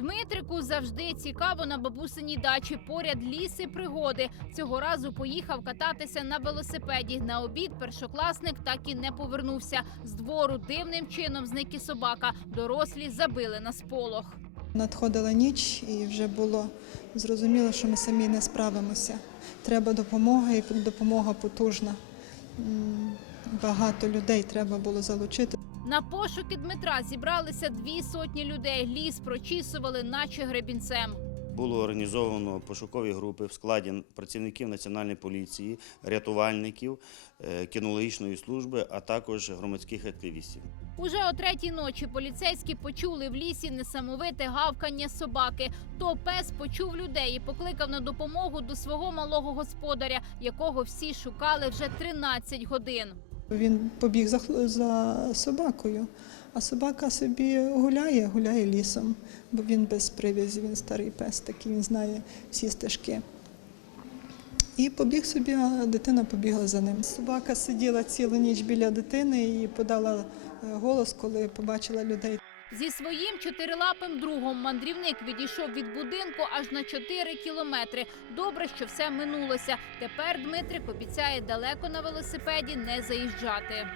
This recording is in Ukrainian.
Дмитрику завжди цікаво на бабусиній дачі. Поряд ліс і пригоди. Цього разу поїхав кататися на велосипеді. На обід першокласник так і не повернувся. З двору дивним чином зник і собака. Дорослі забили на сполох. Надходила ніч і вже було зрозуміло, що ми самі не справимося. Треба допомога і допомога потужна. Багато людей треба було залучити. На пошуки Дмитра зібралися дві сотні людей. Ліс прочісували, наче гребінцем. Було організовано пошукові групи в складі працівників національної поліції, рятувальників, е, кінологічної служби, а також громадських активістів. Уже о третій ночі поліцейські почули в лісі несамовите гавкання собаки. То пес почув людей і покликав на допомогу до свого малого господаря, якого всі шукали вже 13 годин. Він побіг за, за собакою, а собака собі гуляє, гуляє лісом, бо він без привязі, він старий пес, такий він знає всі стежки. І побіг собі, а дитина побігла за ним. Собака сиділа цілу ніч біля дитини і подала е, голос, коли побачила людей. Зі своїм чотирилапим другом мандрівник відійшов від будинку аж на 4 кілометри. Добре, що все минулося. Тепер Дмитрик обіцяє далеко на велосипеді не заїжджати.